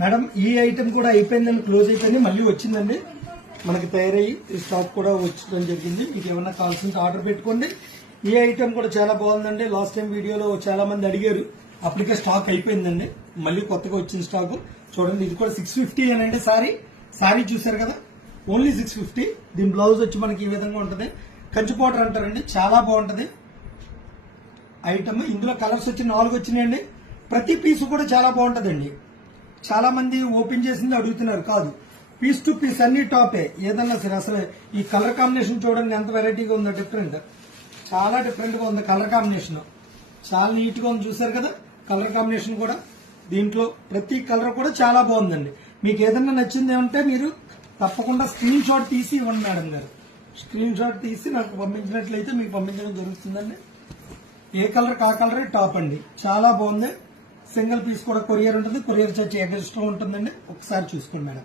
Madam ఈ item కూడా అయిపోయిందండి, క్లోజ్ అయిపోయింది, మళ్ళీ వచ్చిందండి మనకి తయారయ్యి స్టాక్ కూడా వచ్చడం జరిగింది. మీకు ఏమన్నా కావాల్సింది ఆర్డర్ పెట్టుకోండి. ఈ ఐటమ్ కూడా చాలా బాగుందండి. లాస్ట్ టైం వీడియోలో చాలా మంది అడిగారు, అప్పటికే స్టాక్ అయిపోయిందండి. మళ్ళీ కొత్తగా వచ్చిన స్టాక్ చూడండి. ఇది కూడా 650 అనండి. సారీ చూసారు కదా, ఓన్లీ 650. దీని బ్లౌజ్ వచ్చి మనకి ఈ విధంగా ఉంటుంది. కంచి పౌడర్ అంటారండి, చాలా బాగుంటది ఐటమ్. ఇందులో కలర్స్ వచ్చి 4 వచ్చినాయండి. ప్రతి పీస్ కూడా చాలా బాగుంటదండి. చాలా మంది ఓపెన్ చేసింది అడుగుతున్నారు, కాదు పీస్ టు పీస్ అన్ని టాపే. ఏదన్నా సరే అసలు ఈ కలర్ కాంబినేషన్ చూడండి ఎంత వెరైటీగా ఉందో, డిఫరెంట్, చాలా డిఫరెంట్ గా ఉంది కలర్ కాంబినేషన్. చాలా నీట్ గా ఉంది, చూసారు కదా కలర్ కాంబినేషన్ కూడా. దీంట్లో ప్రతి కలర్ కూడా చాలా బాగుందండి. మీకు ఏదన్నా నచ్చింది ఏమంటే మీరు తప్పకుండా స్క్రీన్ షాట్ తీసి ఇవ్వండి మేడం గారు. స్క్రీన్ షాట్ తీసి నాకు పంపించినట్లయితే మీకు పంపించడం జరుగుతుందండి. ఏ కలర్ కా కలరే టాప్ అండి, చాలా బాగుంది. సింగిల్ పీస్ కూడా కొరియర్ ఉంటుంది, కొరియర్ చార్జ్ ఎక్స్ట్రా ఉంటుందండి. ఒకసారి చూసుకోండి మేడం.